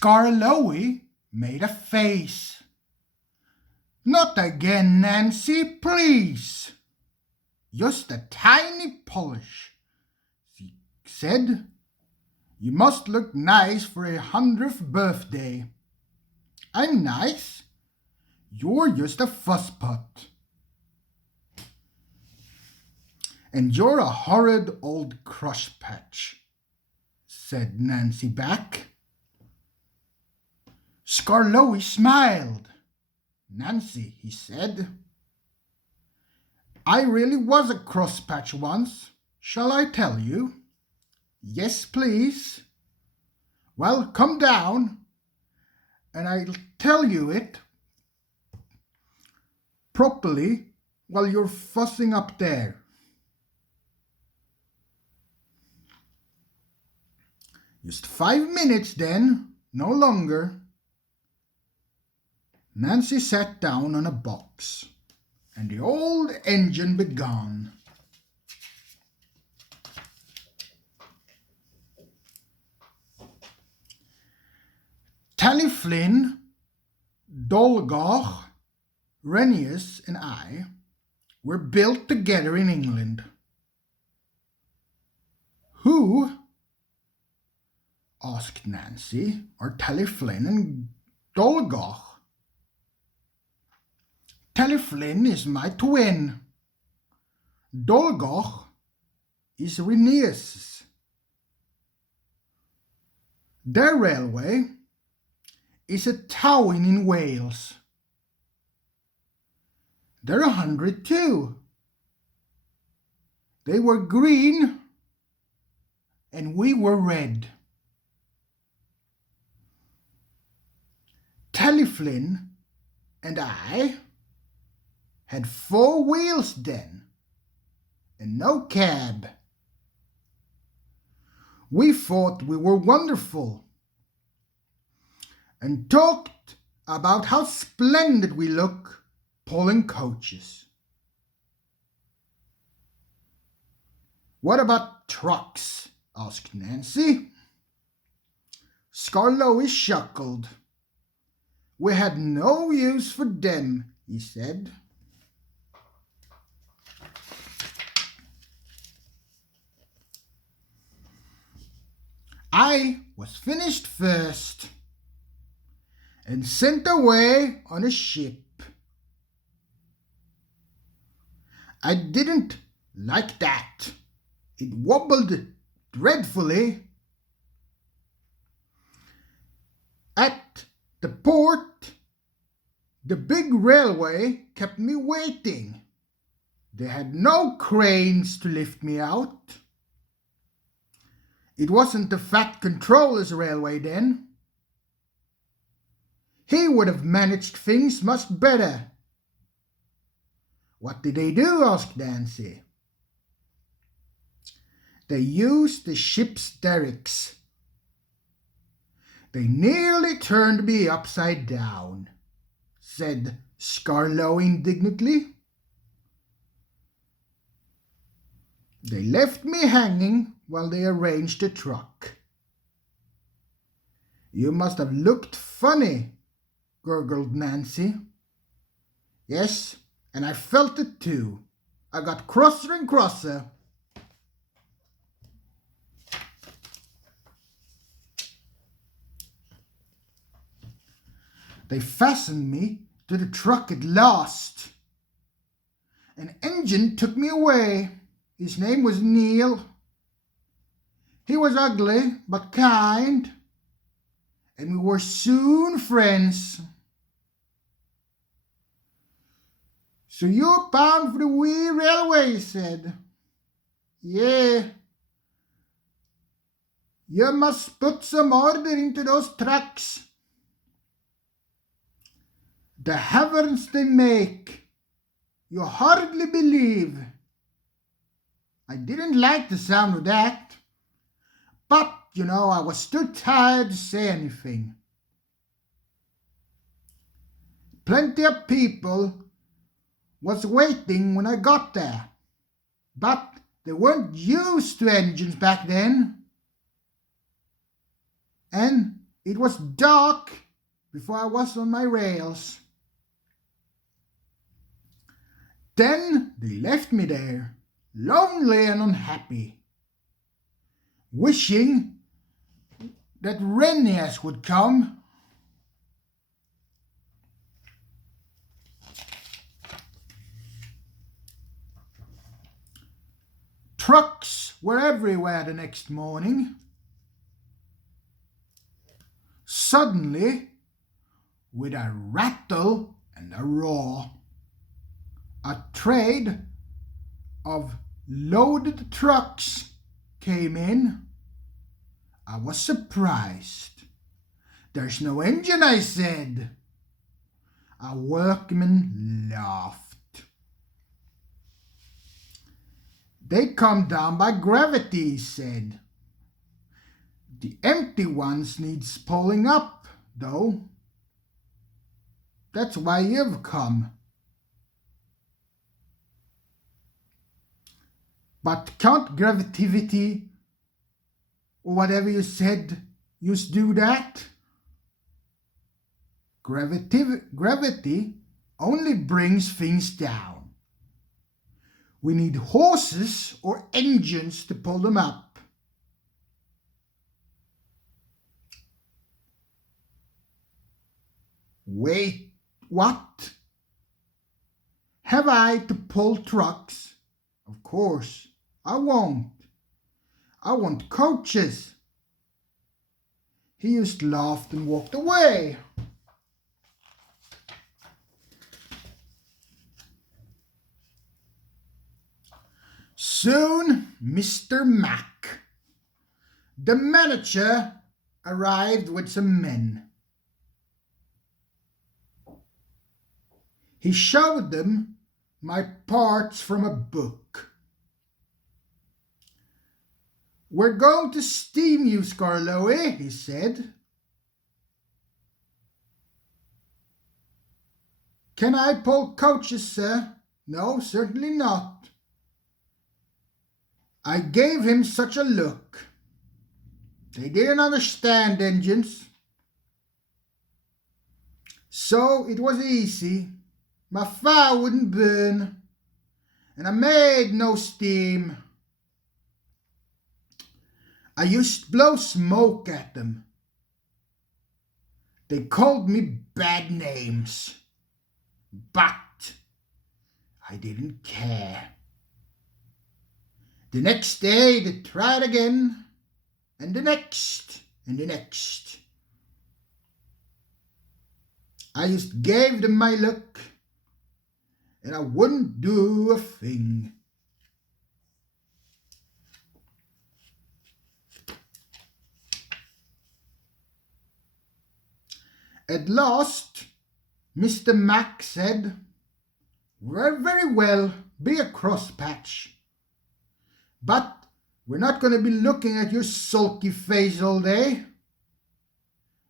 Scarloey made a face. "Not again, Nancy, please. Just a tiny polish," she said. "You must look nice for a 100th birthday." "I'm nice. You're just a fusspot." "And you're a horrid old Crosspatch," said Nancy back. Scarloey smiled. "Nancy," he said, "I really was a Crosspatch once. Shall I tell you?" "Yes, please." "Well, come down, and I'll tell you it properly while you're fussing up there." "Just 5 minutes then, no longer." Nancy sat down on a box, and the old engine began. Tally Flynn, Dolgar, Renius, and I were built together in England. "Who," asked Nancy, "are Tally Flynn and Dolgar?" "Tally Flynn is my twin. Dolgar is Renius. Their railway is a town in Wales. They're 100 too. They were green and we were red." Tally Flynn and I had 4 wheels then, and no cab. We thought we were wonderful, and talked about how splendid we look pulling coaches. "What about trucks?" asked Nancy. Scarloey chuckled. "We had no use for them," he said. I was finished first and sent away on a ship. I didn't like that. It wobbled dreadfully. At the port, the big railway kept me waiting. They had no cranes to lift me out. It wasn't the Fat Controller's railway then. He would have managed things much better." "What did they do?" asked Nancy. "They used the ship's derricks. They nearly turned me upside down," said Scarloey indignantly. "They left me hanging while they arranged the truck." "You must have looked funny," gurgled Nancy. "Yes, and I felt it too. I got crosser and crosser." They fastened me to the truck at last. An engine took me away. His name was Neil. He was ugly but kind, and we were soon friends. "So you're bound for the wee railway," he said. "Yeah. You must put some order into those trucks. The haverns they make, you hardly believe." I didn't like the sound of that, but, I was too tired to say anything. Plenty of people was waiting when I got there, but they weren't used to engines back then. And It was dark before I was on my rails. Then they left me there, lonely and unhappy, wishing that Renias would come. Trucks were everywhere the next morning. Suddenly, with a rattle and a roar, a train of loaded trucks came in. I was surprised. "There's no engine," I said. A workman laughed. "They come down by gravity," he said. "The empty ones needs pulling up, though. That's why you've come." "But can't gravity, or whatever you said, just do that?" Gravity only brings things down. We need horses or engines to pull them up. "Wait, what? Have I to pull trucks? Of course, I won't. I want coaches." He just laughed and walked away. Soon Mr. Mac, the manager, arrived with some men. He showed them my parts from a book. "We're going to steam you, Skarloey," he said. "Can I pull coaches, sir?" "No, certainly not." I gave him such a look. They didn't understand engines. So it was easy. My fire wouldn't burn, and I made no steam. I used to blow smoke at them. They called me bad names, but I didn't care. The next day they tried again, and the next, and the next. I just gave them my look, and I wouldn't do a thing. At last, Mr. Mac said, "Very well, be a Crosspatch. But we're not going to be looking at your sulky face all day.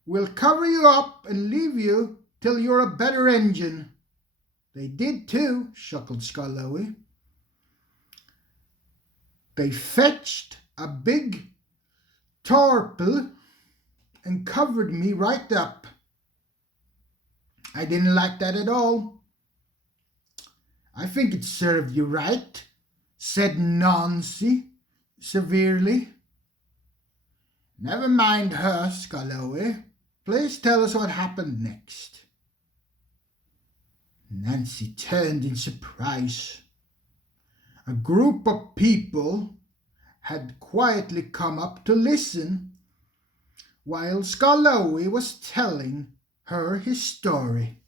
We'll cover you up and leave you till you're a better engine." "They did too," chuckled Skarloey. "They fetched a big tarpaulin and covered me right up. I didn't like that at all." "I think it served you right," said Nancy severely. "Never mind her, Skarloey. Please tell us what happened next." Nancy turned in surprise. A group of people had quietly come up to listen while Skarloey was telling her his story.